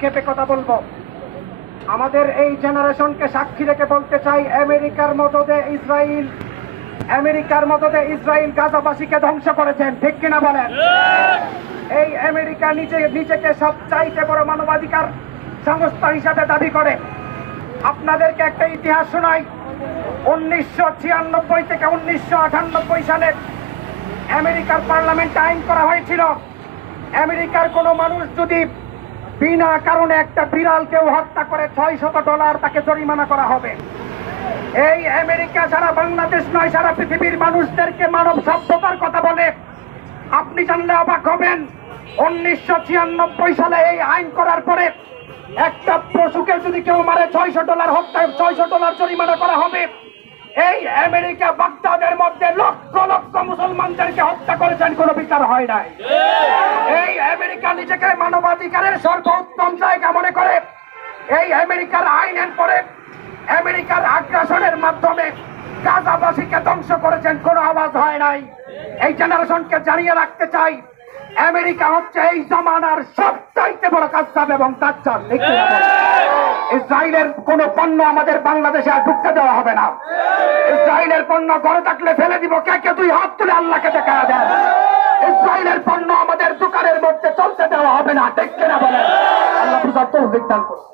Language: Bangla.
ক্ষেপে কথা বলবো। আমাদের এই জেনারেশনকে সাক্ষী রেখে বলতে চাই, আমেরিকার মদদে ইসরায়েল গাজাবাসীকে ধ্বংস করেছেন, ঠিক কিনা বলেন? এই আমেরিকা নিজেকে সবচাইতে বড় মানবাধিকার সংস্থা হিসাবে দাবি করে। আপনাদেরকে একটা ইতিহাস শোনাই। 1996 থেকে 1998 সালে আমেরিকার পার্লামেন্টে আইন করা হয়েছিল, আমেরিকার কোনো মানুষ যদি বিনা কারণে একটা বিড়ালকেও হত্যা করে $600 তাকে জরিমানা করা হবে। এই আমেরিকা সারা বাংলাদেশ নয়, সারা পৃথিবীর মানুষদেরকে মানব সভ্যতার কথা বলে। আপনি জানলে অবাক হবেন, 1996 সালে এই আইন করার পরে একটা পশুকে যদি কেউ মারে $600 জরিমানা করা হবে। এই আমেরিকা বাগদাদের মধ্যে লক্ষ লক্ষ মুসলমানদেরকে হত্যা করেছেন, কোনো বিচার হয় নাই। এই আমেরিকা নিজেকে মানবাধিকারের সর্বোত্তম জায়গা মনে করে। এই আমেরিকার আইনের পরে আমেরিকার আগ্রাসনের মাধ্যমে গাজাবাসীকে ধ্বংস করেছেন, কোনো আওয়াজ হয় নাই। এই জেনারেশনকে জানিয়ে রাখতে চাই, আমেরিকা হচ্ছে এই জমানার সবচাইতে বড় কায্যাব এবং দাজ্জাল। ইসরায়েলের কোন পণ্য আমাদের বাংলাদেশে আর ঢুকতে দেওয়া হবে না। ইসরায়েলের পণ্য ঘরে থাকলে ফেলে দিব, কে দুই হাত তুলে আল্লাহকে দেখা দেন। ইসরায়েলের পণ্য আমাদের দোকানের মধ্যে চলতে দেওয়া হবে না, ঠিক কিনা বলেন? আল্লাহ বুঝার তৌফিক দান করুন।